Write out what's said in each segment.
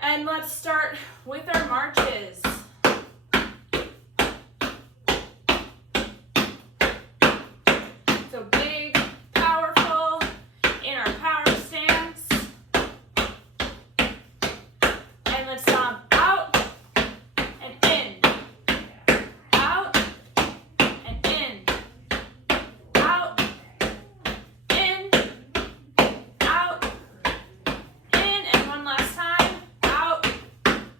And let's start with our marches. So big, powerful, in our power stance. And let's stomp out and in. Out and in. Out, in, out, in. And one last time. Out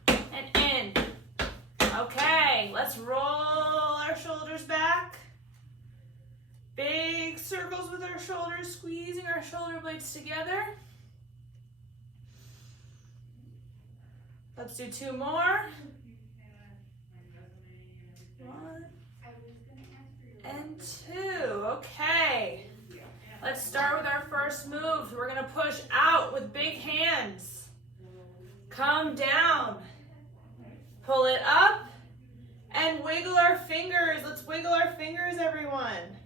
and in. Okay, let's roll our shoulders back. Big circles with our shoulders, squeezing our shoulder blades together. Let's do 2 more. 1 and 2. Okay. Let's start with our first move. We're going to push out with big hands. Come down. Pull it up and wiggle our fingers. Let's wiggle our fingers, everyone.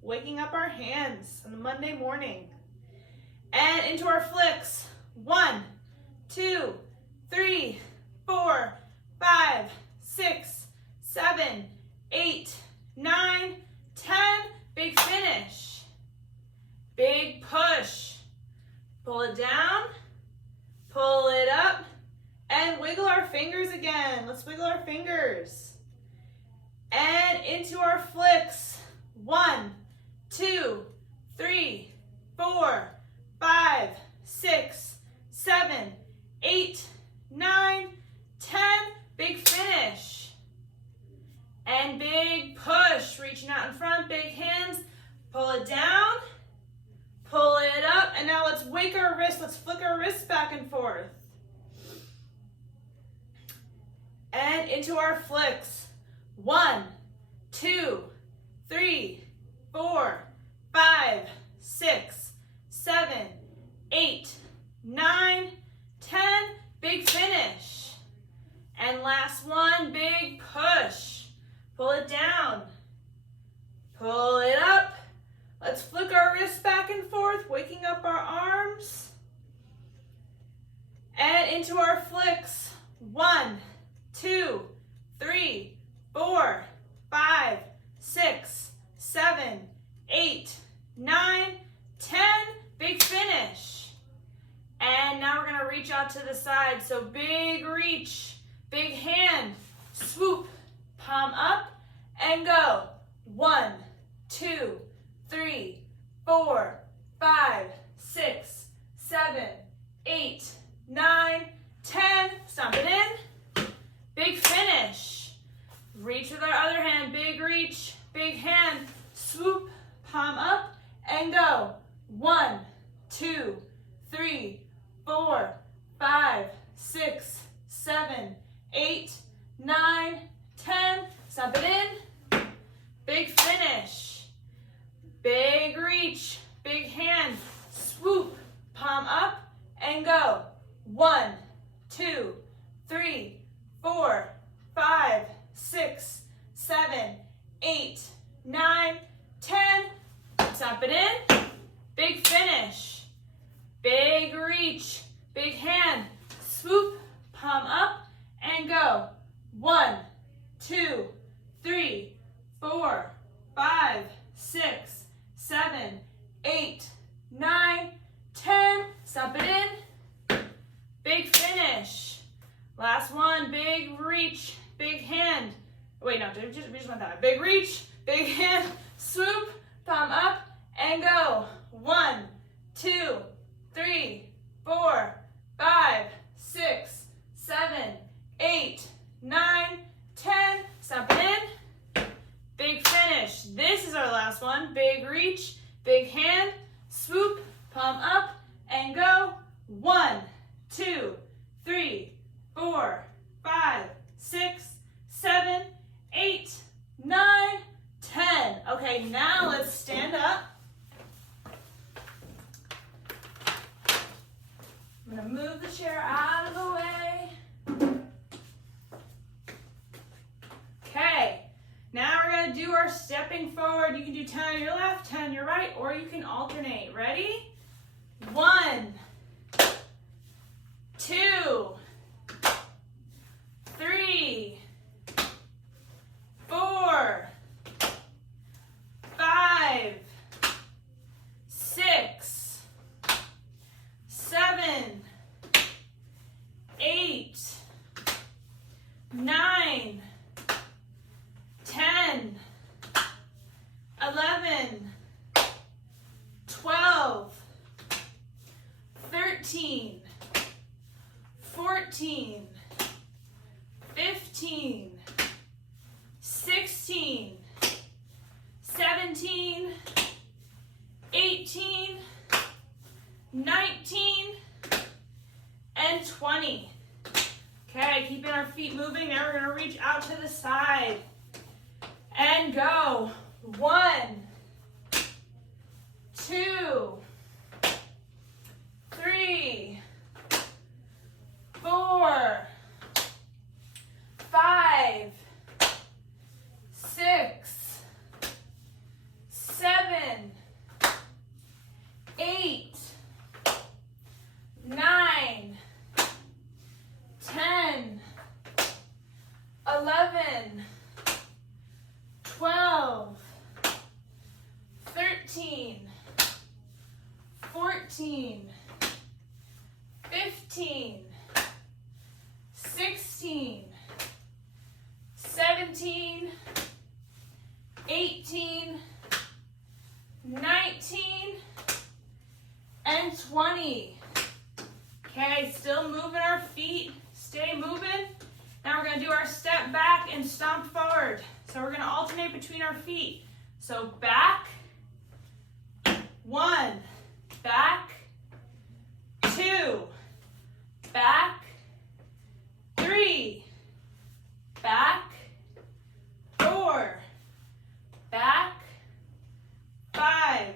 Waking up our hands on a Monday morning. And into our flicks. 1, 2, 3, 4, 5, 6, 7, 8, 9, 10. Big finish. Big push. Pull it down. Pull it up. And wiggle our fingers again. Let's wiggle our fingers. And into our flicks. 1, 2, 3, 4, 5, 6, 7, 8, 9, 10. Big finish. And big push. Reaching out in front, big hands. Pull it down. Pull it up. And now let's wake our wrists. Let's flick our wrists back and forth. And into our flicks. 1, 2, 3, 4, 5, 6, 7, 8, 9, 10. Big finish. And last one, big push. Pull it down. Pull it up. Let's flick our wrists back and forth, waking up our arms. And into our flicks. 1, 2, 3, 4, 5, 6, 7, 8, 9, 10. Big finish. And now we're going to reach out to the side. So big reach, big hand, swoop, palm up, and go. 1, 2, 3, 4, 5, 6, 7, 8, 9, 10. Stomp it in. Big finish. Reach with our other hand. Big reach, big hand, swoop, palm up, and go. 1, 2, 3, 4, 5, 6, 7, 8, 9, 10. Stomp it in. Big finish. Big reach, big hand, swoop, palm up, and go. 1, 2, 3, 4, 5, 6, 7, 8, 9, 10. Stomp it in. Big finish. Big reach, big hand, swoop, palm up, and go. 1, 2, 3, 4, 5, 6, 7, 8, 9, 10. Stomp it in. Big finish. Last one, big reach, big hand. Wait, no, we just went that way. Big reach, big hand, swoop, palm up, and go. 1, 2, 3, 4, 5, 6, 7, 8, 9, 10. Stomp it in. Big finish. This is our last one. Big reach, big hand, swoop, palm up, and go. 1, 2, 3, 4, 5, 6, 7, 8, 9, 10. Okay, now let's stand up. I'm going to move the chair out of the way. Okay, now we're going to do our stepping forward. You can do 10 on your left, 10 on your right, or you can alternate. Ready? 1, 2, 13, 14, 15, 16, 17, 18, 19, and 20. Okay, keeping our feet moving. Now we're going to reach out to the side and go. 1, 2, 3, 4, 5, 6, 7, 8, 9, 10, 11, 12, 13, 14, 15, 16, 17, 18, 19, and 20. Okay, still moving our feet. Stay moving. Now we're going to do our step back and stomp forward. So we're going to alternate between our feet. So back, 1, back, 2, back, 3, back, 4, back, 5,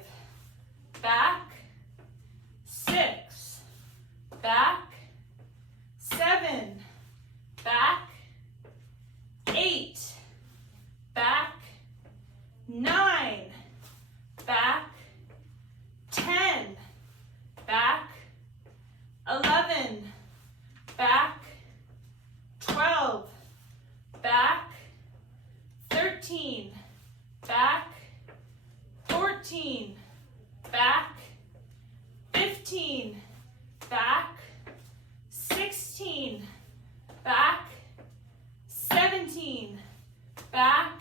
back, 6, back, 7, back, 8, back, 9, back, 10, back, 11, back, 12, back, 13, back, 14, back, 15, back, 16, back, 17, back,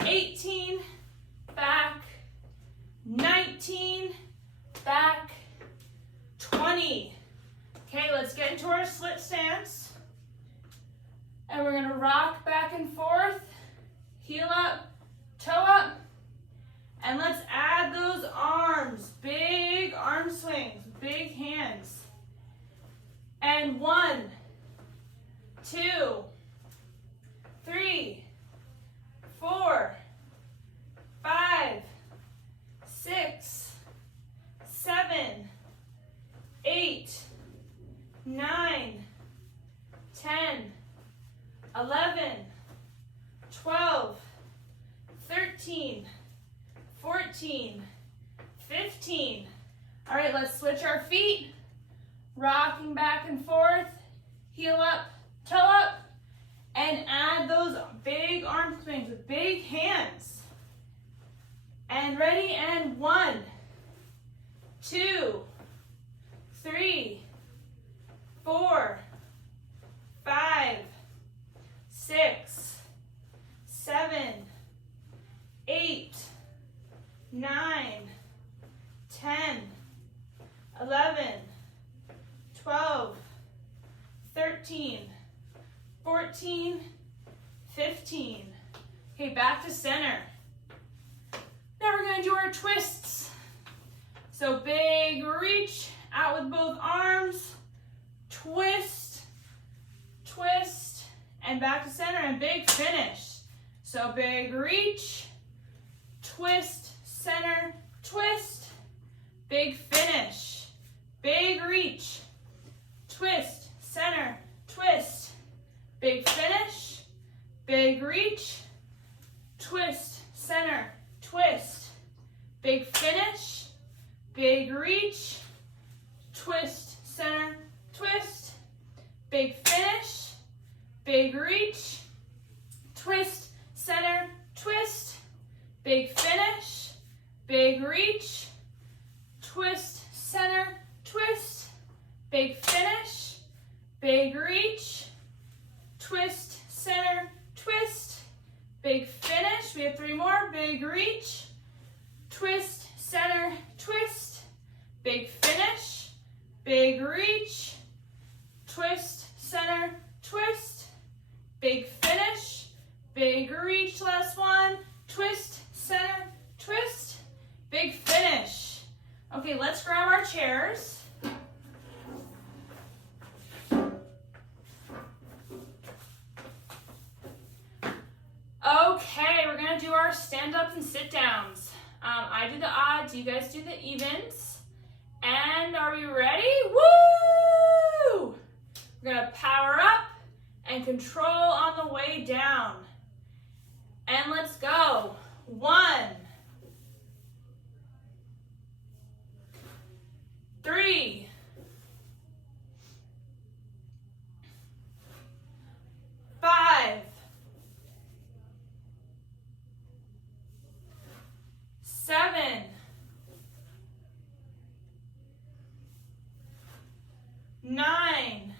18, back, 19, back, 20. Okay, let's get into our split stance. And we're going to rock back and forth, heel up, toe up, and let's add those arms, big arm swings, big hands. And 1, 2, 3, 4, 5, 6, 7, 8, 9, 10, 11, 12, 13, 14, 15. All right, let's switch our feet. Rocking back and forth, heel up, toe up, and add those big arm swings with big hands. And ready, and 1, 2, 3, 4, 5, 6, 7, 8, 9, 10, 11, 12, 13, 14, 15. Okay, back to center. Now we're going to do our twists. So big reach out with both arms, twist, twist, and back to center, and big finish. So big reach, twist, center, twist, big finish, big reach, twist, center, twist, big finish, big reach, twist, center, twist, big finish, big reach, twist, center, twist, big finish, big reach, twist, center, twist, big finish, big reach, twist, center, twist, big finish, big reach, twist, center, twist, big finish. We have 3 more. Big reach, twist, center, twist, big finish, big reach, twist, center, twist, big finish, big reach, last one, twist, center, twist, big finish. Okay, let's grab our chairs. Okay, we're gonna do our stand-ups and sit-downs. I do the odds, you guys do the evens. And are we ready? Woo! We're gonna power up and control on the way down. And let's go. 1, 3, 5, 7, 9,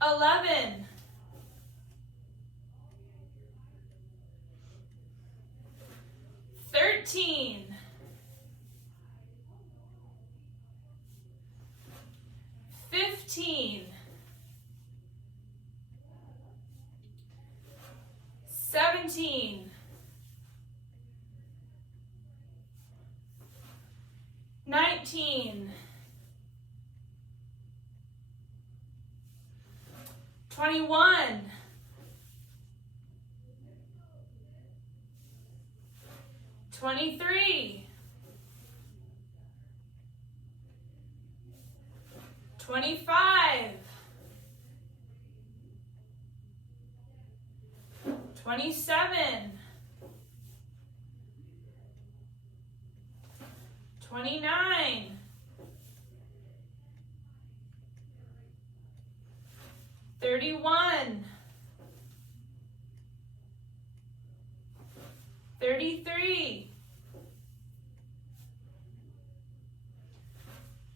11, 13, 15, 17, 19, 21, 23, 25, 27, 29, 31, 33,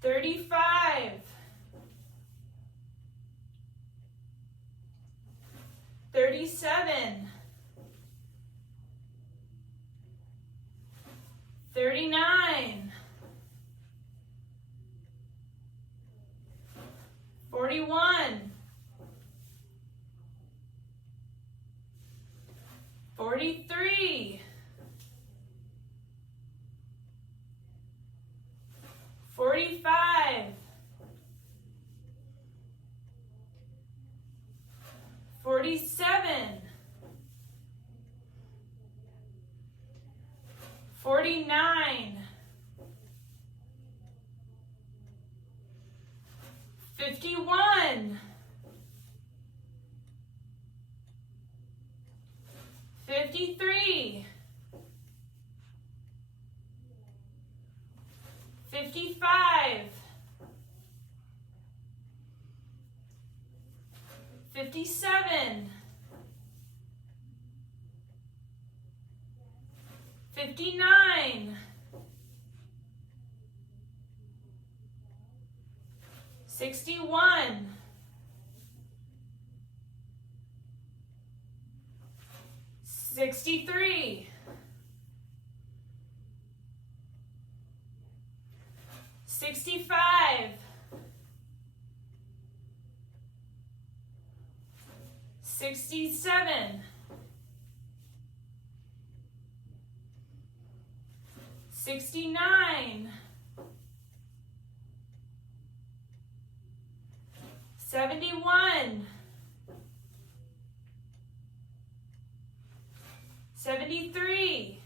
35, 37, 39, 41, 43, 45, 47, 49, 51, 53, 55, 57, 59, 61, 63, 65, 67, 69, 71, 73,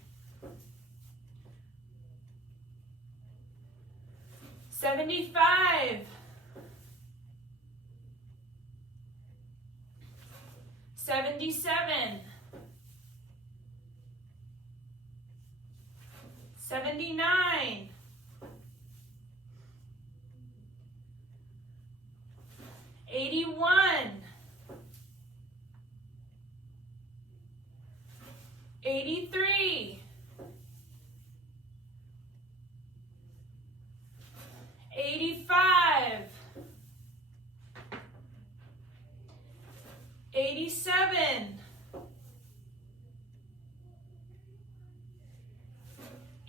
75, 77, 79, 81, 83, 85, 87,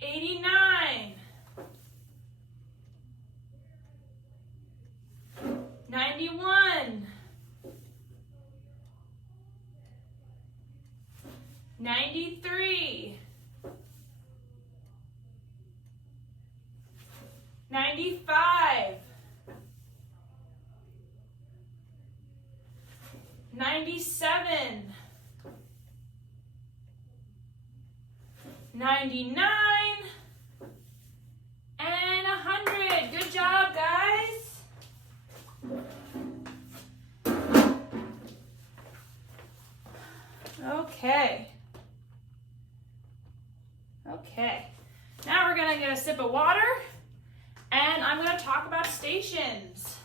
89, 93, 95, 97, 99, and 100. Good job, guys. Okay. Now we're going to get a sip of water, and I'm going to talk about stations.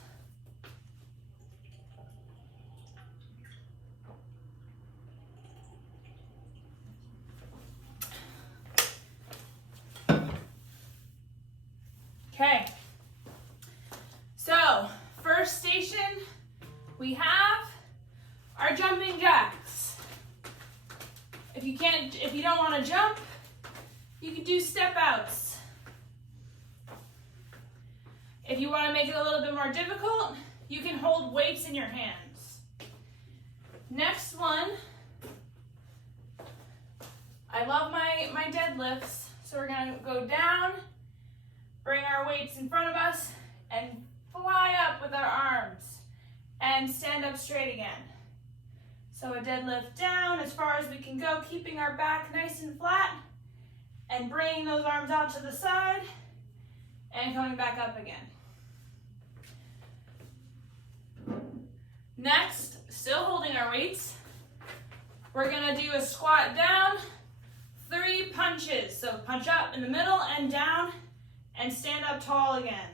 Okay. So, first station, we have our jumping jacks. If you don't want to jump, you can do step outs. If you want to make it a little bit more difficult, you can hold weights in your hands. Next one, I love my deadlifts. So we're going to go down, bring our weights in front of us, and fly up with our arms, and stand up straight again. So a deadlift down as far as we can go, keeping our back nice and flat, and bringing those arms out to the side, and coming back up again. Next, still holding our weights, we're gonna do a squat down, 3 punches. So punch up in the middle and down, and stand up tall again.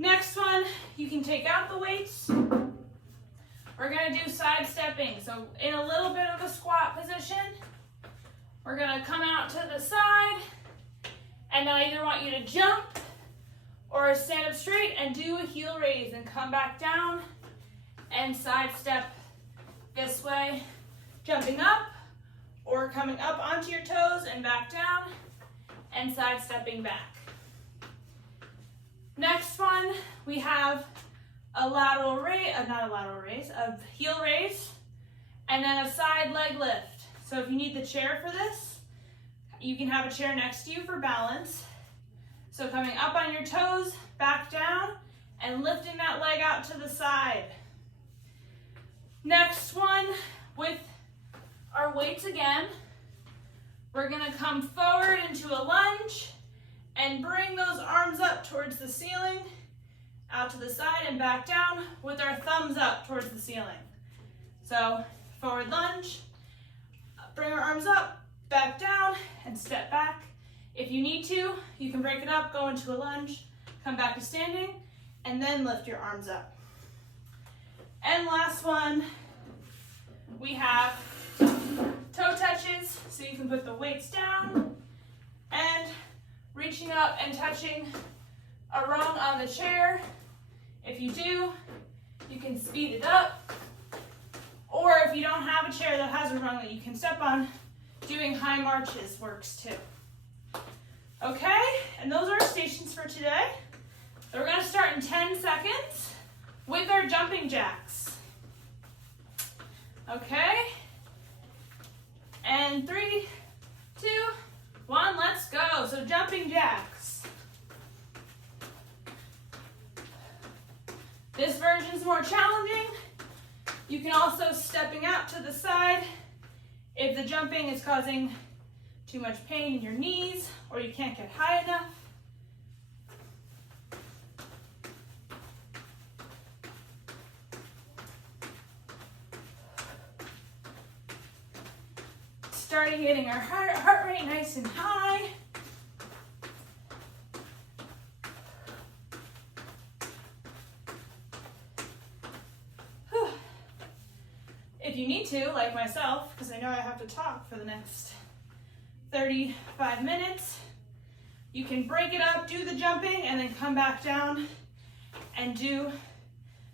Next one, you can take out the weights. We're gonna do side stepping. So in a little bit of a squat position, we're gonna come out to the side, and I either want you to jump or stand up straight and do a heel raise and come back down and side step this way, jumping up or coming up onto your toes and back down and side stepping back. Next one, we have a lateral raise, a heel raise, and then a side leg lift. So if you need the chair for this, you can have a chair next to you for balance. So coming up on your toes, back down, and lifting that leg out to the side. Next one, with our weights again, we're gonna come forward into a lunge and bring those arms up towards the ceiling, out to the side and back down with our thumbs up towards the ceiling. So forward lunge, bring our arms up, back down, and step back. If you need to, you can break it up, go into a lunge, come back to standing, and then lift your arms up. And last one, we have toe touches, so you can put the weights down and reaching up and touching a rung on the chair. If you do, you can speed it up. Or if you don't have a chair that has a rung that you can step on, doing high marches works too. Okay, and those are our stations for today. So we're gonna start in 10 seconds with our jumping jacks. Okay, and 3, 2, 1, let's go. So jumping jacks. This version is more challenging. You can also stepping out to the side if the jumping is causing too much pain in your knees or you can't get high enough. Starting getting our heart rate nice and high. Whew. If you need to, like myself, because I know I have to talk for the next 35 minutes, you can break it up, do the jumping, and then come back down and do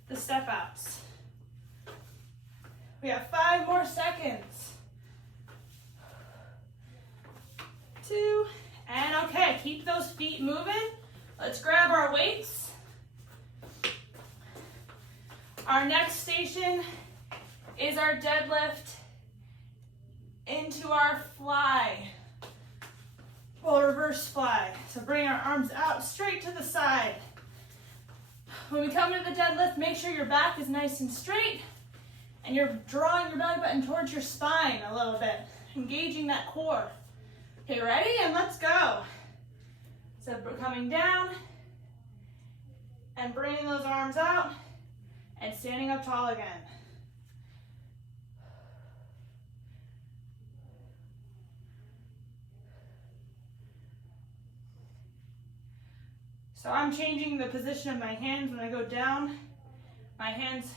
the step outs. We have 5 more seconds. 2, and okay, keep those feet moving. Let's grab our weights. Our next station is our deadlift into our fly, or reverse fly. So bring our arms out straight to the side. When we come into the deadlift, make sure your back is nice and straight and you're drawing your belly button towards your spine a little bit, engaging that core. Okay, ready? And let's go. So we're coming down and bringing those arms out and standing up tall again. So I'm changing the position of my hands when I go down. My hands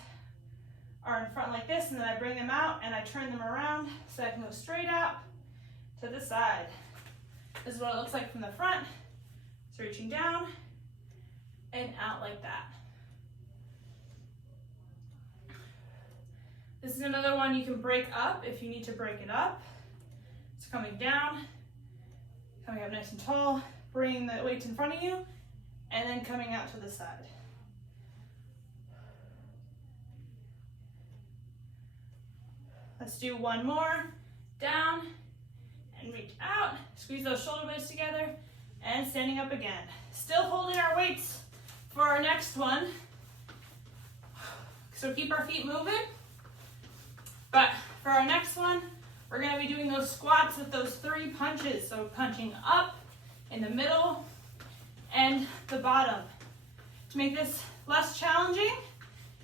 are in front like this, and then I bring them out and I turn them around so I can go straight out to the side. This is what it looks like from the front. So reaching down and out like that. This is another one you can break up if you need to break it up. So coming down, coming up nice and tall, bringing the weights in front of you, and then coming out to the side. Let's do one more. Down and reach out. Squeeze those shoulder blades together and standing up again. Still holding our weights for our next one. So keep our feet moving. But for our next one, we're going to be doing those squats with those 3 punches. So punching up, in the middle, and the bottom. To make this less challenging,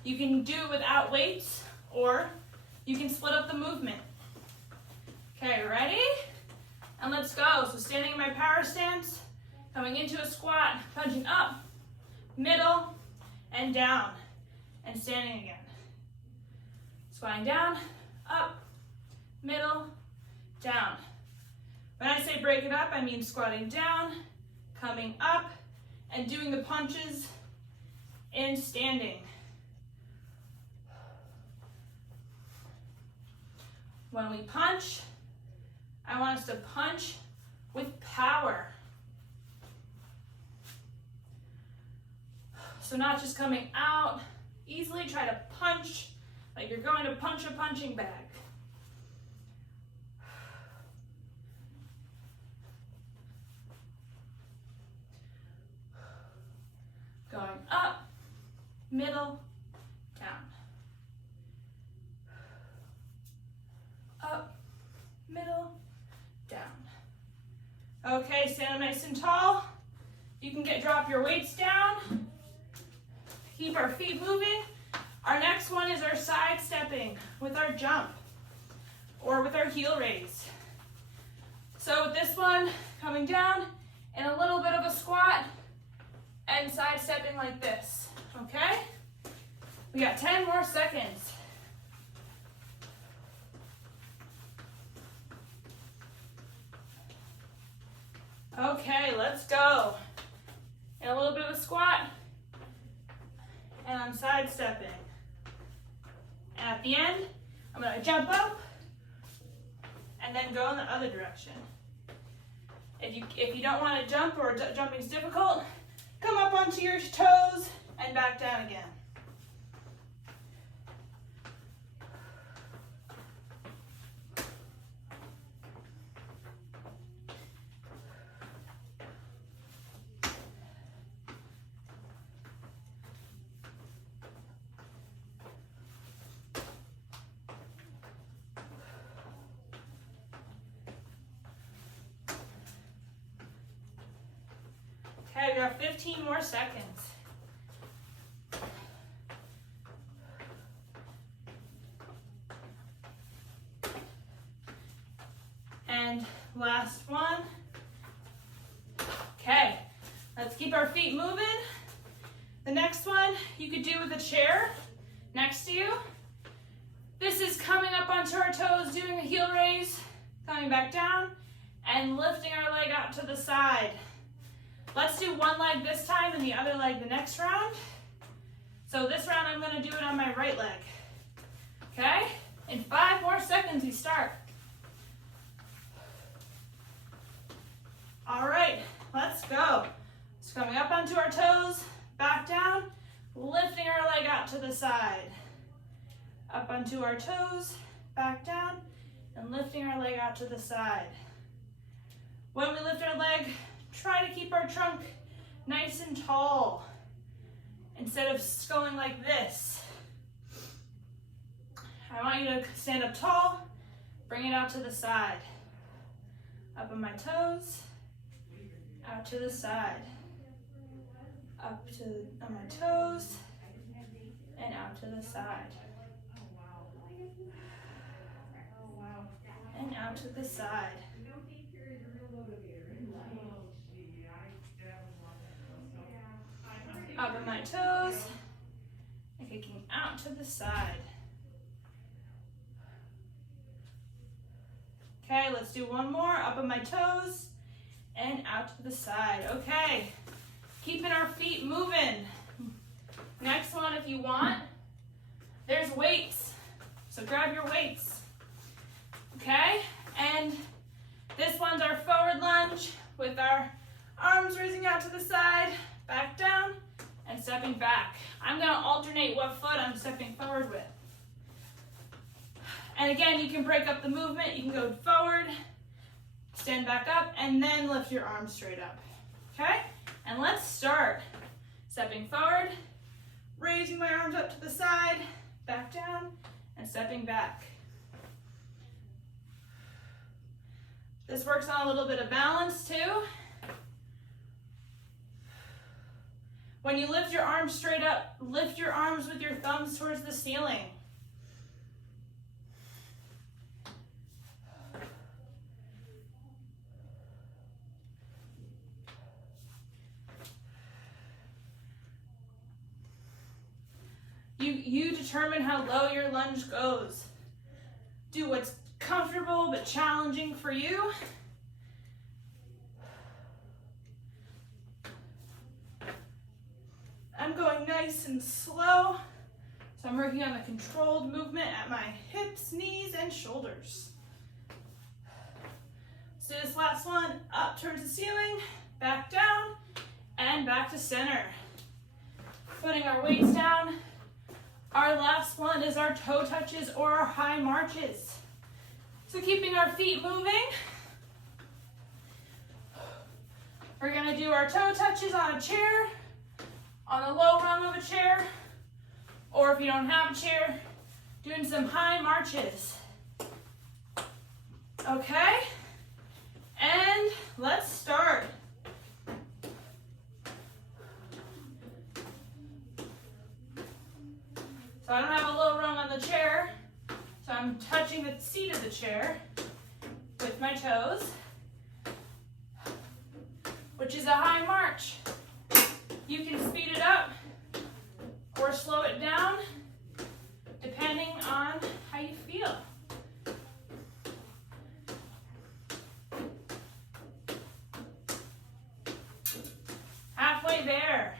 you can do it without weights, or you can split up the movement. Okay, ready? And let's go. So standing in my power stance, coming into a squat, punching up, middle, and down, and standing again. Squatting down, up, middle, down. When I say break it up, I mean squatting down, coming up, and doing the punches and standing. When we punch, I want us to punch with power. So not just coming out easily, try to punch like you're going to punch a punching bag. Going up, middle, down. Up, middle, down. Okay, stand up nice and tall. You can drop your weights down. Keep our feet moving. Our next one is our side stepping with our jump or with our heel raise. So with this one, coming down in a little bit of a squat and side stepping like this, okay? We got 10 more seconds. Okay, let's go. In a little bit of a squat, and I'm side stepping. And at the end, I'm gonna jump up and then go in the other direction. If you don't want to jump or jumping is difficult, come up onto your toes and back down again. Okay, we got 15 more seconds. And last one. Okay, let's keep our feet moving. The next one you could do with a chair next to you. This is coming up onto our toes, doing a heel raise, coming back down, and lifting our leg out to the side. Let's do one leg this time and the other leg the next round. So this round I'm going to do it on my right leg. Okay? In 5 more seconds we start. All right, let's go. So coming up onto our toes, back down, lifting our leg out to the side. Up onto our toes, back down, and lifting our leg out to the side. When we lift our leg, try to keep our trunk nice and tall instead of going like this. I want you to stand up tall, bring it out to the side. Up on my toes, out to the side. Up to on my toes, and out to the side. And out to the side. Up on my toes, and kicking out to the side. Okay, let's do one more. Up on my toes, and out to the side. Okay, keeping our feet moving. Next one, if you want, there's weights. So grab your weights. Okay, and this one's our forward lunge with our arms raising out to the side, back down, and stepping back. I'm gonna alternate what foot I'm stepping forward with. And again, you can break up the movement. You can go forward, stand back up, and then lift your arms straight up. Okay, and let's start. Stepping forward, raising my arms up to the side, back down, and stepping back. This works on a little bit of balance too. When you lift your arms straight up, lift your arms with your thumbs towards the ceiling. You determine how low your lunge goes. Do what's comfortable but challenging for you. I'm going nice and slow, so I'm working on the controlled movement at my hips, knees, and shoulders. Let's do this last one. Up towards the ceiling, back down, and back to center. Putting our weights down. Our last one is our toe touches or our high marches. So keeping our feet moving. We're gonna do our toe touches on a chair, on a low rung of a chair, or if you don't have a chair, doing some high marches. Okay, and let's start. So I don't have a low rung on the chair, so I'm touching the seat of the chair with my toes, which is a high march. You can speed it up or slow it down, depending on how you feel. Halfway there.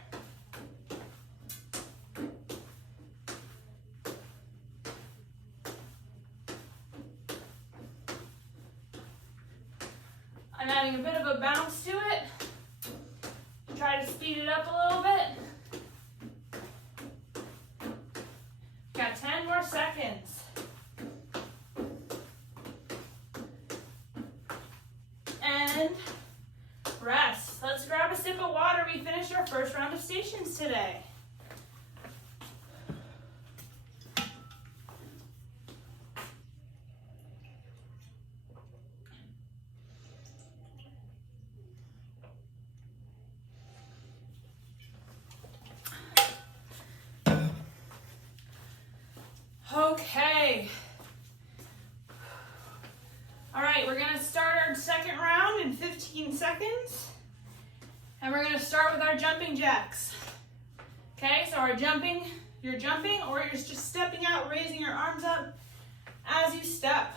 I'm adding a bit of a bounce to it. Try to speed it up a little bit. Got 10 more seconds. And rest. Let's grab a sip of water. We finished our first round of stations today. Okay. All right, we're gonna start our second round in 15 seconds. And we're gonna start with our jumping jacks. Okay, so you're jumping or you're just stepping out, raising your arms up as you step.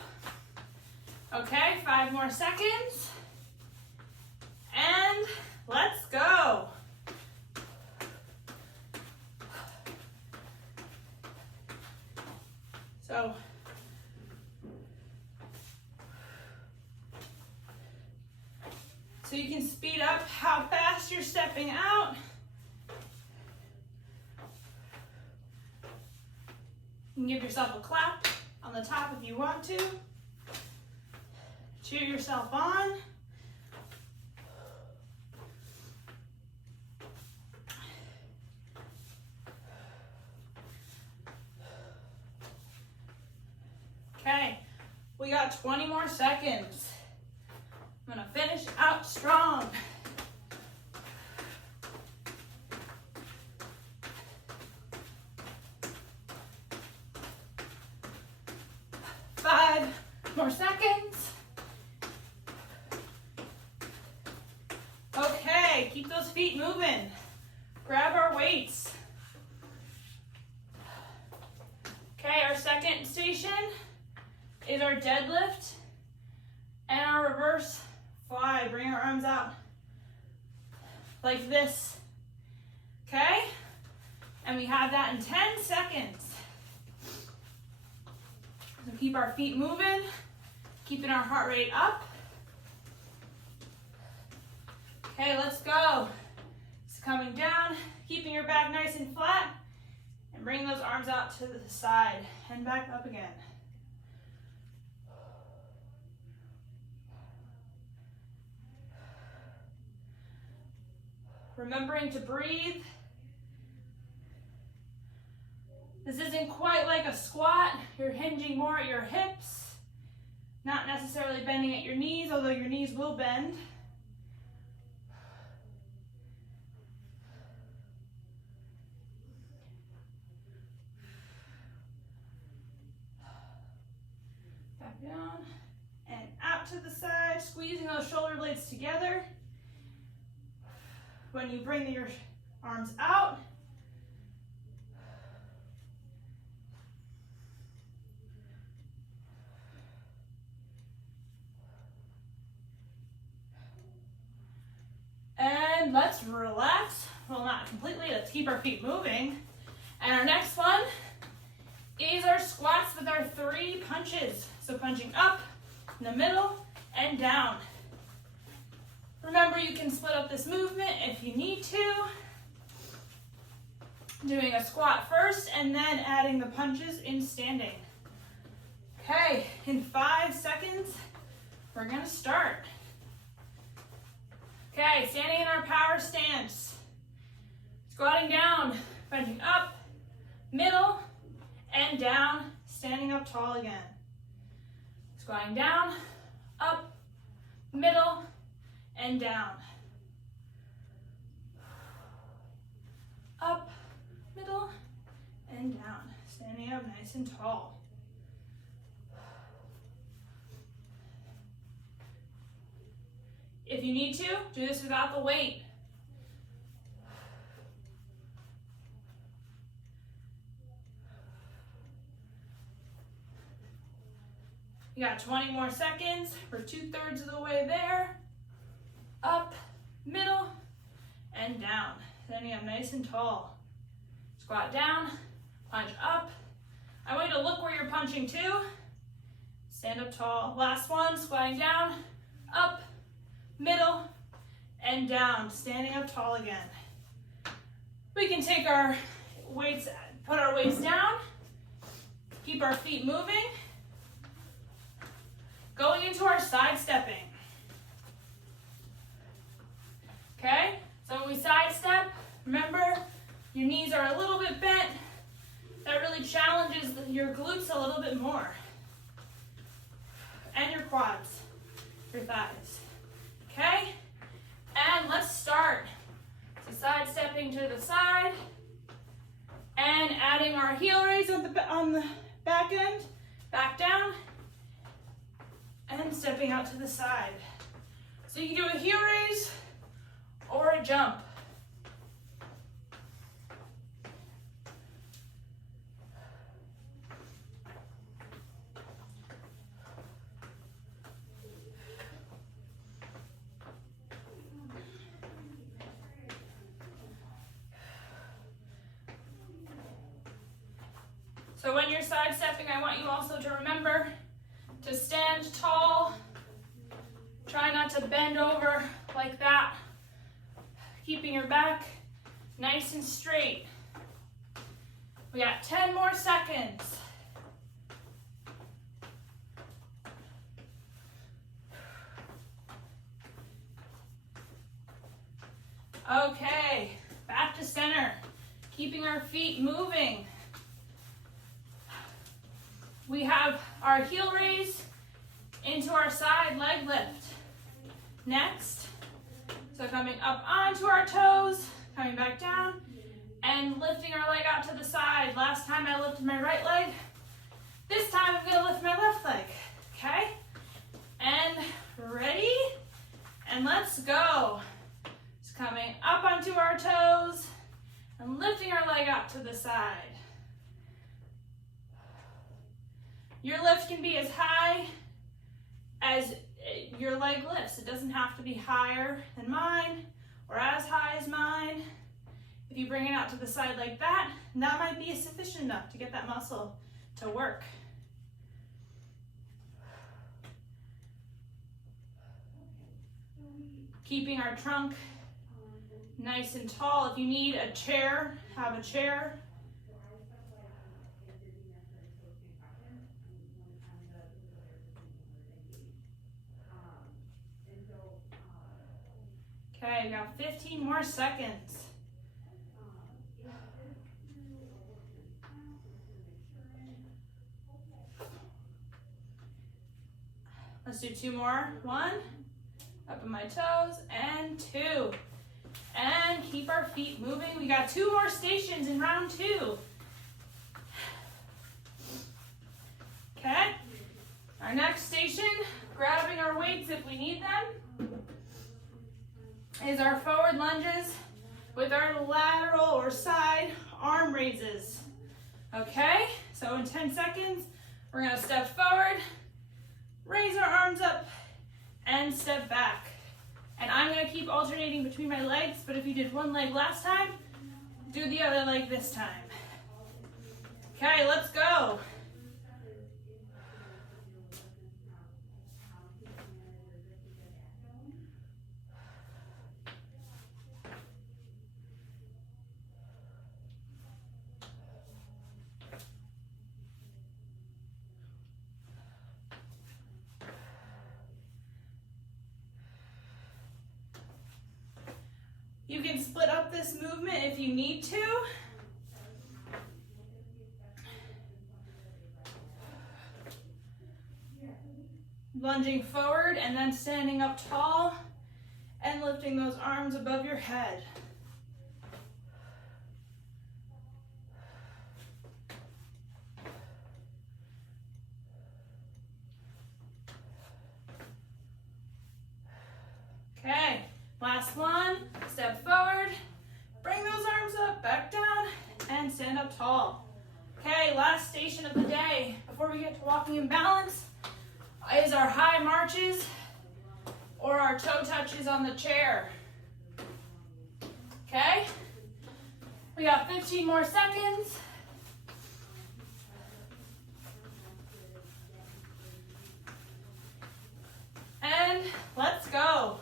Okay, 5 more seconds. And let's go. So you can speed up how fast you're stepping out. You can give yourself a clap on the top if you want to. Cheer yourself on. Okay, we got 20 more seconds. I'm gonna finish out strong. Five more seconds. Okay, keep those feet moving. Grab our weights. Okay, our second station is our deadlift and our reverse fly. Bring our arms out like this. Okay? And we have that in 10 seconds. So keep our feet moving, keeping our heart rate up. Okay, let's go. It's coming down, keeping your back nice and flat, and bring those arms out to the side and back up again. Remembering to breathe. This isn't quite like a squat. You're hinging more at your hips, not necessarily bending at your knees, although your knees will bend. Back down and out to the side, squeezing those shoulder blades together. When you bring your arms out, and let's relax. Well, not completely, let's keep our feet moving. And our next one is our squats with our 3 punches. So punching up, in the middle, and down. Remember, you can split up this movement if you need to. Doing a squat first and then adding the punches in standing. Okay, in 5 seconds, we're gonna start. Okay, standing in our power stance. Squatting down, punching up, middle, and down, standing up tall again. Squatting down, up, middle, and down. Up, middle, and down. Standing up nice and tall. If you need to, do this without the weight. You got 20 more seconds. We're 2/3 of the way there. Up, middle, and down. Standing up nice and tall. Squat down, punch up. I want you to look where you're punching to. Stand up tall. Last one, squatting down, up, middle, and down. Standing up tall again. We can take our weights, put our weights down, keep our feet moving. Going into our side stepping. Okay, so when we side step, remember your knees are a little bit bent. That really challenges your glutes a little bit more. And your quads, your thighs. Okay, and let's start. So side stepping to the side and adding our heel raise on the back end, back down, and stepping out to the side. So you can do a heel raise or a jump. So when you're side stepping, I want you also to remember to stand tall. Try not to bend over like that. Keeping your back nice and straight. We got 10 more seconds. Okay, back to center, keeping our feet moving. We have our heel raise into our side leg lift. Next, so coming up onto our toes, coming back down, and lifting our leg out to the side. Last time I lifted my right leg. This time I'm gonna lift my left leg, okay? And ready? And let's go. Just coming up onto our toes and lifting our leg out to the side. Your lift can be as high as your leg lifts. It doesn't have to be higher than mine or as high as mine. If you bring it out to the side like that, that might be sufficient enough to get that muscle to work. Keeping our trunk nice and tall. If you need a chair, have a chair. Okay, we got 15 more seconds. Let's do 2 more. 1, up on my toes, and 2. And keep our feet moving. We got 2 more stations in round 2. Okay, our next station, grabbing our weights if we need them, is our forward lunges with our lateral or side arm raises. Okay, so in 10 seconds, we're gonna step forward, raise our arms up, and step back. And I'm gonna keep alternating between my legs, but if you did one leg last time, do the other leg this time. Okay, let's go. You can split up this movement if you need to. Lunging forward and then standing up tall and lifting those arms above your head. Okay, last one. Step forward, bring those arms up, back down, and stand up tall. Okay, last station of the day before we get to walking in balance is our high marches or our toe touches on the chair. Okay, we got 15 more seconds. And let's go.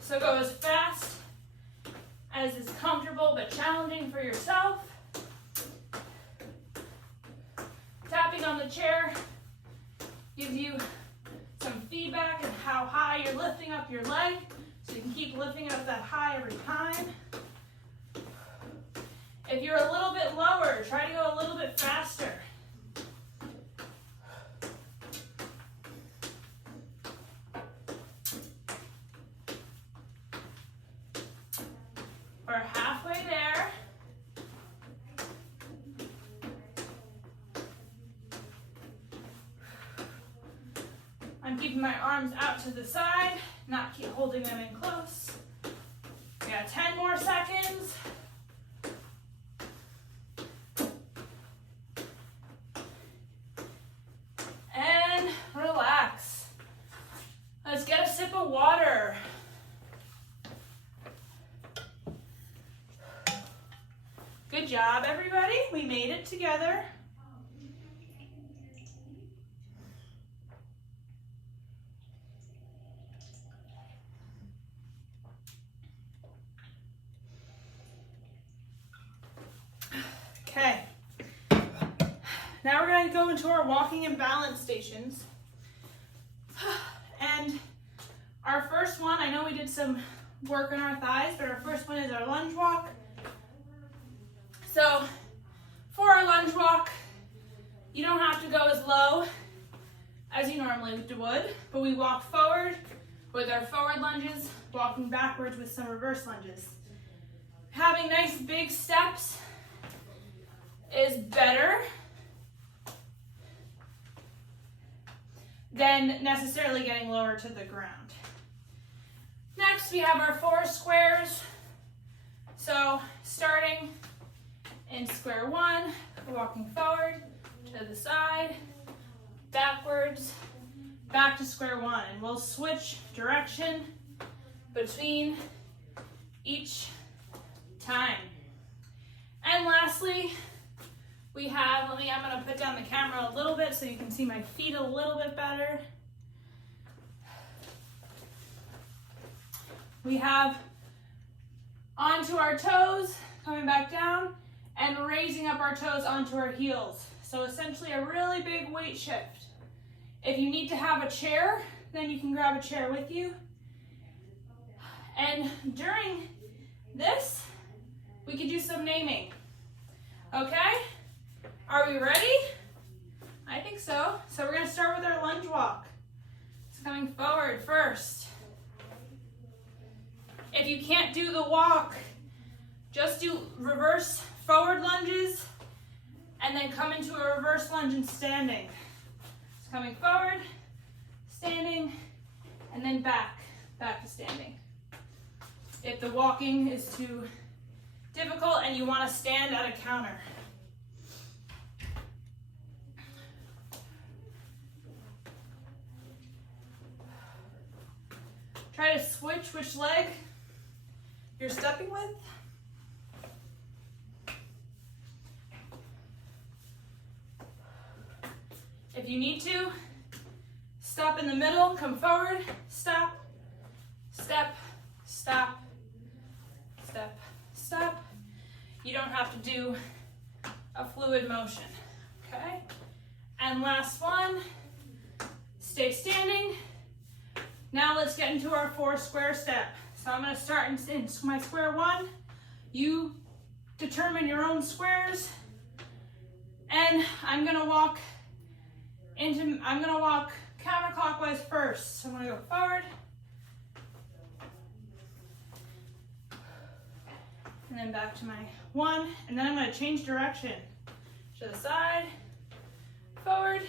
So go as fast as is comfortable but challenging for yourself. Tapping on the chair gives you some feedback on how high you're lifting up your leg, so you can keep lifting it up that high every time. If you're a little bit lower, try to go a little bit faster. We're halfway there. I'm keeping my arms out to the side, not keep holding them in close. We got 10 more seconds. And relax. Let's get a sip of water. Good job, everybody. We made it together. Okay. Now we're going to go into our walking and balance stations. Our first one, I know we did some work on our thighs, but our first one is our lunge walk. So for our lunge walk, you don't have to go as low as you normally would, but we walk forward with our forward lunges, walking backwards with some reverse lunges. Having nice big steps is better than necessarily getting lower to the ground. Next, we have our 4 squares. So starting in square 1, we're walking forward, to the side, backwards, back to square 1. And we'll switch direction between each time. And lastly, we have, I'm gonna put down the camera a little bit so you can see my feet a little bit better. We have onto our toes, coming back down, and raising up our toes onto our heels. So essentially a really big weight shift. If you need to have a chair, then you can grab a chair with you. And during this, we could do some naming. Okay? Are we ready? I think so. So we're gonna start with our lunge walk. So coming forward first. If you can't do the walk, just do reverse forward lunges and then come into a reverse lunge and standing. So coming forward, standing, and then back to standing. If the walking is too difficult and you want to stand at a counter. Try to switch which leg you're stepping with. If you need to, stop in the middle, come forward, stop, step, stop, step, stop. You don't have to do a fluid motion, okay? And last one, stay standing. Now let's get into our 4 square step. So I'm gonna start in my square 1. You determine your own squares. And I'm gonna walk counterclockwise first. So I'm gonna go forward. And then back to my 1. And then I'm gonna change direction. To the side, forward,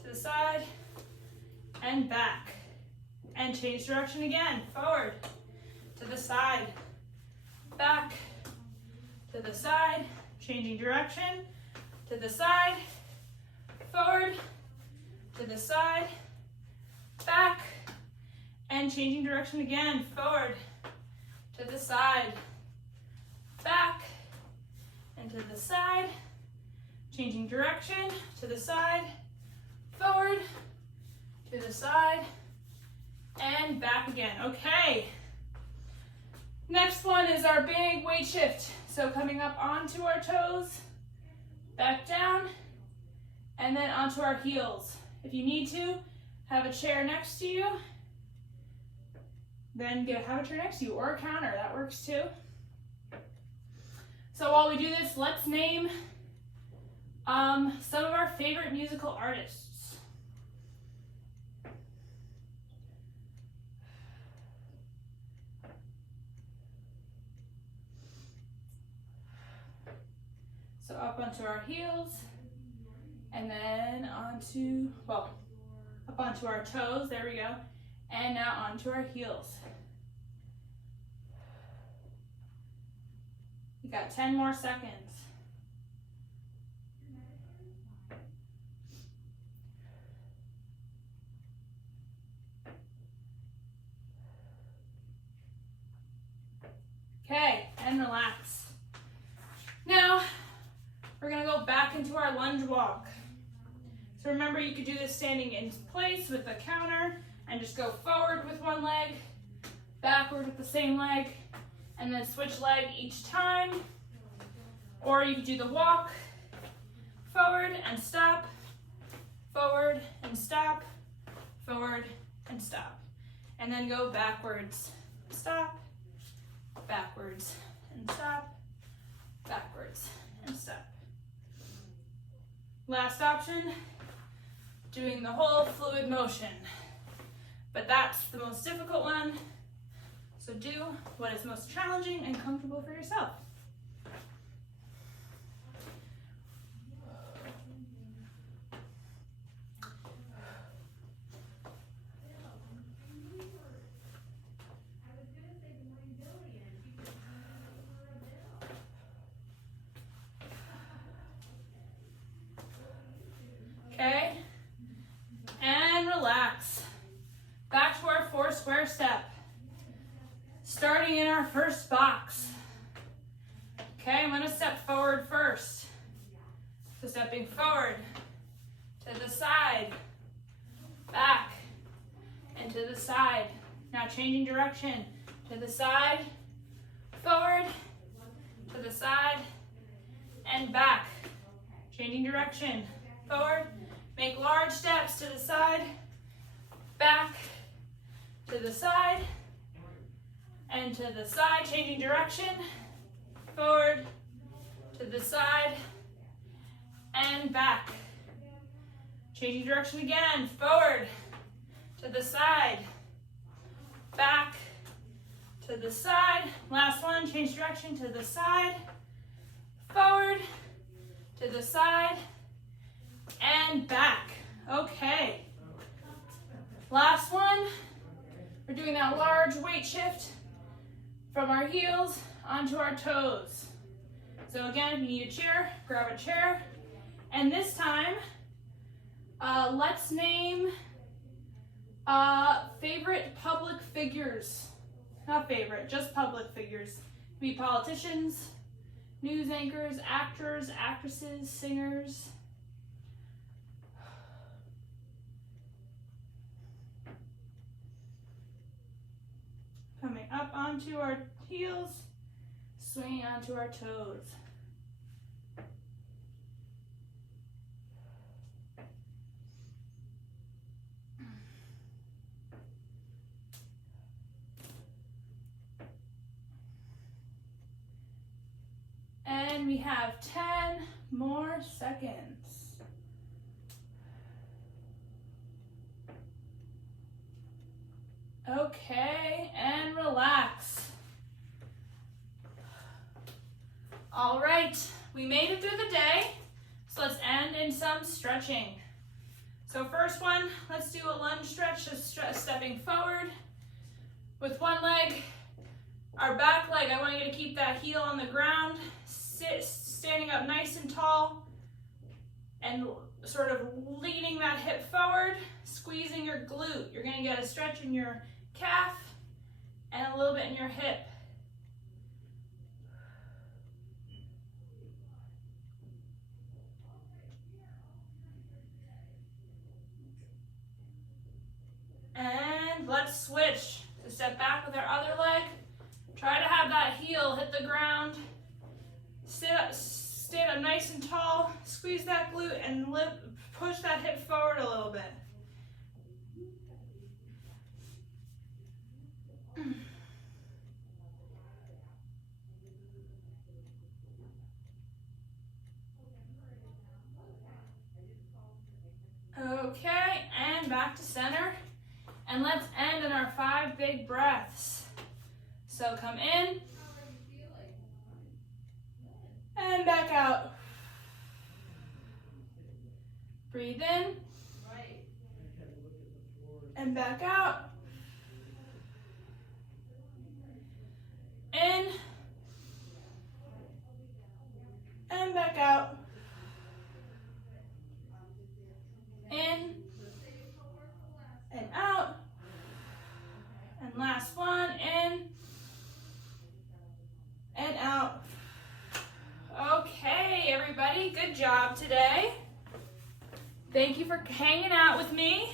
to the side, and back. And change direction again, forward, to the side, back, to the side, changing direction, to the side, forward, to the side, back, and changing direction again, forward, to the side, back, and to the side, changing direction, to the side, forward, to the side, and back again. Okay. Next one is our big weight shift. So coming up onto our toes, back down, and then onto our heels. If you need to, have a chair next to you, then have a chair next to you, or a counter, that works too. So while we do this, let's name some of our favorite musical artists. So up onto our heels, and then up onto our toes, there we go, and now onto our heels. We got 10 more seconds. Okay, and relax. Now, we're gonna go back into our lunge walk. So remember, you could do this standing in place with the counter and just go forward with one leg, backward with the same leg, and then switch leg each time. Or you could do the walk, forward and stop, forward and stop, forward and stop. and then go backwards, stop, backwards, and stop, backwards, and stop. Last option, doing the whole fluid motion. But that's the most difficult one, so do what is most challenging and comfortable for yourself. Okay, and relax. Back to our 4 square step. Starting in our first box. Okay, I'm gonna step forward first. So stepping forward, to the side, back, and to the side. Now changing direction, to the side, forward, to the side, and back. Changing direction, forward, make large steps to the side, back, to the side, and to the side, changing direction, forward, to the side, and back. Changing direction again, forward, to the side, back, to the side. Last one, change direction to the side, forward, to the side, and back. Okay. Last one, we're doing that large weight shift from our heels onto our toes. So again, if you need a chair, grab a chair. And this time, let's name favorite public figures. Not favorite, just public figures. Be politicians, news anchors, actors, actresses, singers. Coming up onto our heels, swinging onto our toes. And we have 10 more seconds. Okay, and relax. All right, we made it through the day, so let's end in some stretching. So first one, let's do a lunge stretch, just stepping forward with one leg. Our back leg, I want you to keep that heel on the ground, standing up nice and tall, and sort of leaning that hip forward, squeezing your glute. You're gonna get a stretch in your calf and a little bit in your hip. And let's switch to step back with our other leg. Try to have that heel hit the ground. Stand up nice and tall, squeeze that glute, and push that hip forward a little bit. Okay, and back to center. And let's end in our 5 big breaths. So come in, and back out. Breathe in, and back out. In, and back out. In, and out. And last one, in, and out. Okay, everybody, good job today. Thank you for hanging out with me.